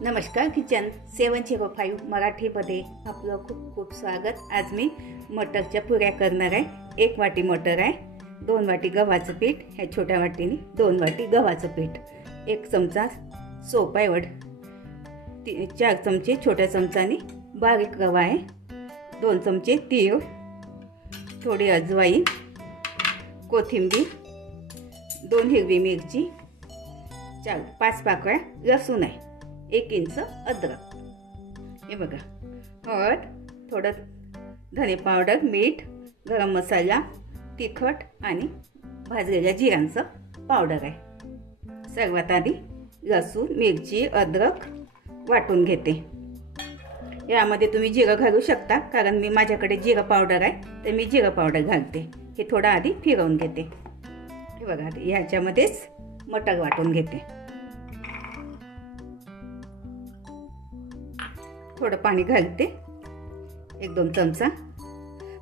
नमस्कार, किचन 705 मराठीमध्ये आपलं खूप खूप स्वागत। आज मी मटरच्या पुऱ्या करणार आहे। 1 वाटी मटर आहे, 2 वाटी गव्हाचं पीठ, ह्या छोट्या वाटीने 2 वाटी गव्हाचं पीठ, 1 चमचा सोप आहे, 4 चमचे छोट्या चमचाने बारीक रवा आहे, 2 चमचे तीळ, थोडी अजवाईन, कोथिंबीर, 2 हिरवी मिरची, 5 पाकळ्या लसूण आहे, 1 इंच अद्रक। हे बघा, हळद, थोडं धने पावडर, मीठ, गरम मसाला, तिखट आणि भाजलेल्या जिऱ्यांचं पावडर आहे। सर्वात आधी लसूण, मिरची, अद्रक वाटून घेते। यामध्ये तुम्ही जिरं घालू शकता, कारण मी माझ्याकडे जिरं पावडर आहे तर मी जिरं पावडर घालते। हे थोडं आधी फिरवून घेते। हे बघा, ह्याच्यामध्येच मटर वाटून घेते। थोडं पाणी घालते, 1-2 चमचा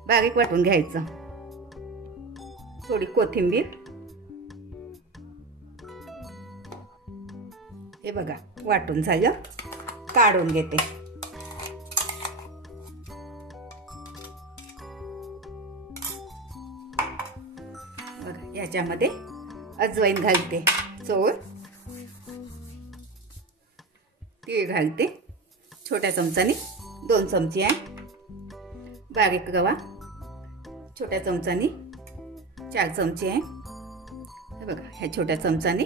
बारीक वाटून घ्यायचं। थोडी कोथिंबीर, हे बघा वाटून झालं, काढून घेते। बघा, याच्यामध्ये अजवाईन घालते, चोळ, तीळ घालते, छोट्या चमचाने 2 चमचे आहे, बारीक रवा छोट्या चमचाने 4 चमचे आहे। हे बघा, ह्या छोट्या चमचाने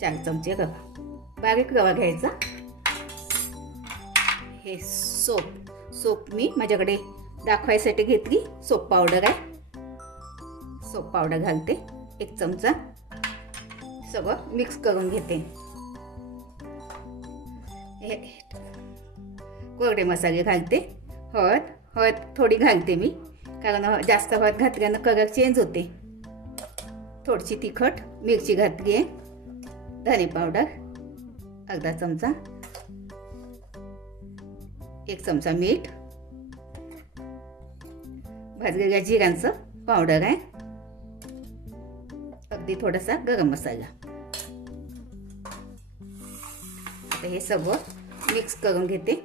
4 चमचे रवा, बारीक रवा घ्यायचा। हे सोप मी माझ्याकडे दाखवायसाठी घेतली, सोप पावडर आहे, सोप पावडर घालते 1 चमचा, सगळं मिक्स करून घेते। कोरडे मसाले घालते, हळद थोडी घालते मी, कारण जास्त हळद घातल्यानं कलर चेंज होते। थोडीशी तिखट मिरची घातली आहे, धने पावडर अर्धा चमचा, 1 चमचा मीठ, भाजलेल्या जिऱ्यांचं पावडर आहे, अगदी थोडासा गरम मसाला। आता हे सगळं मिक्स करून घेते।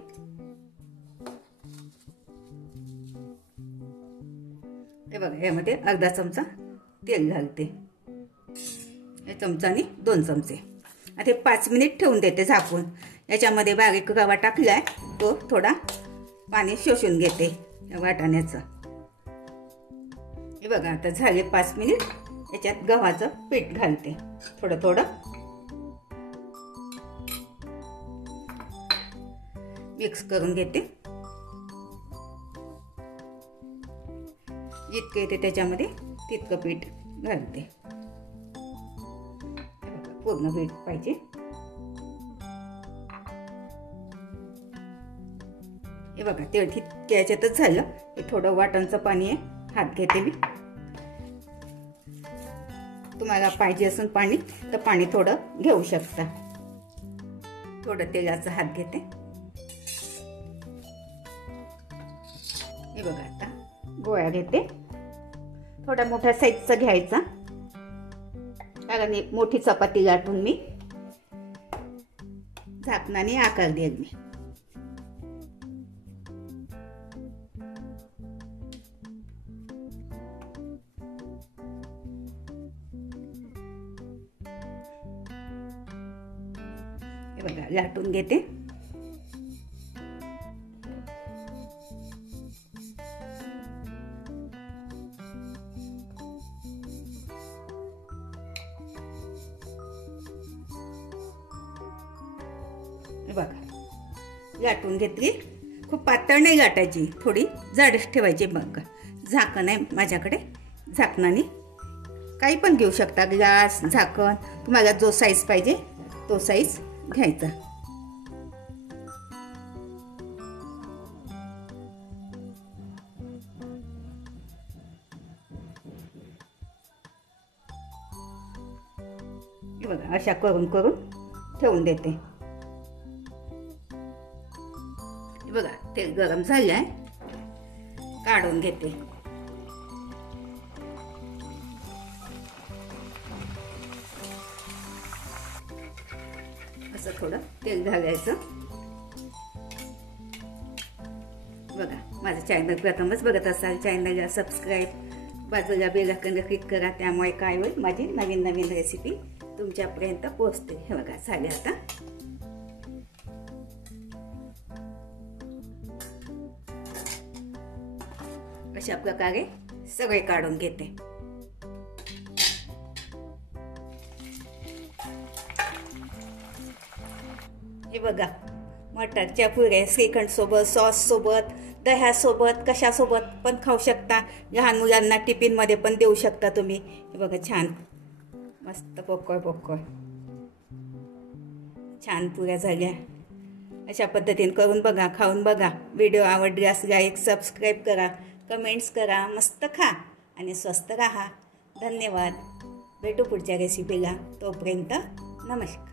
हे बघा, यामध्ये अर्धा चमचा तेल घालते, या चमचाने 2 चमचे। आता 5 मिनिट ठेवून देते झाकून। याच्यामध्ये बारीक रवा टाकलाय, तो थोडा पाणी शोषून घेते या वाटाण्याचं। हे बघा, आता झाले 5 मिनिट। याच्यात गव्हाचं पीठ घालते, थोडं थोडं मिक्स करून घेते। जितके येते त्याच्यामध्ये तितकं पीठ घालते, पूर्ण पीठ पाहिजे। हे बघा, तेल याच्यातच झालं। हे थोडं वाटणचं पाणी आहे, हात घेते मी। तुम्हाला पाहिजे असून पाणी तर पाणी थोडं घेऊ शकता। थोडं तेलाचा हात घेते। हे बघा, आता गोळा घेते, थोडा मोठ्या साईजचा घ्यायचा, कारण एक मोठी चपाती लाटून मी झाकणाने आकार देईल मी। हे बघा, लाटून घेते। बघा, लाटून घेतली। खूप पातळ नाही लाटायची, थोडी जाडच ठेवायची। बघा, झाकण आहे माझ्याकडे, झाकणाने काही पण घेऊ शकता, ग्लास, झाकण, तुम्हाला जो साईज पाहिजे तो साईज घ्यायचा। हे बघा, अशा करून ठेवून देते। बघा, तेल गरम झालंय, काढून घेते। असं थोडं तेल घालायचं। बघा माझं चॅनल प्रथमच बघत असाल चॅनलला सबस्क्राईब, बाजूला बेल आयकॉन क्लिक करा. त्यामुळे काय होईल, माझी नवीन नवीन रेसिपी तुमच्यापर्यंत पोहोचते. हे बघा झाले आता. अशा प्रकारे सगळे काढून घेते. हे बघा मटारच्या पुऱ्या श्रीखंड सोबत, सॉस सोबत, दह्यासोबत, कशासोबत पण खाऊ शकता. लहान मुलांना टिफिनमध्ये पण देऊ शकता तुम्ही. हे बघा छान मस्त पोकळ पोकळ छान पुऱ्या झाल्या. अशा पद्धतीने करून बघा, खाऊन बघा. व्हिडिओ आवडल्यास लाईक, सबस्क्राईब करा, कमेंट्स करा. मस्त खा आणि स्वस्त राहा. धन्यवाद. भेटू पुढच्या रेसिपीला. तोपर्यंत नमस्कार.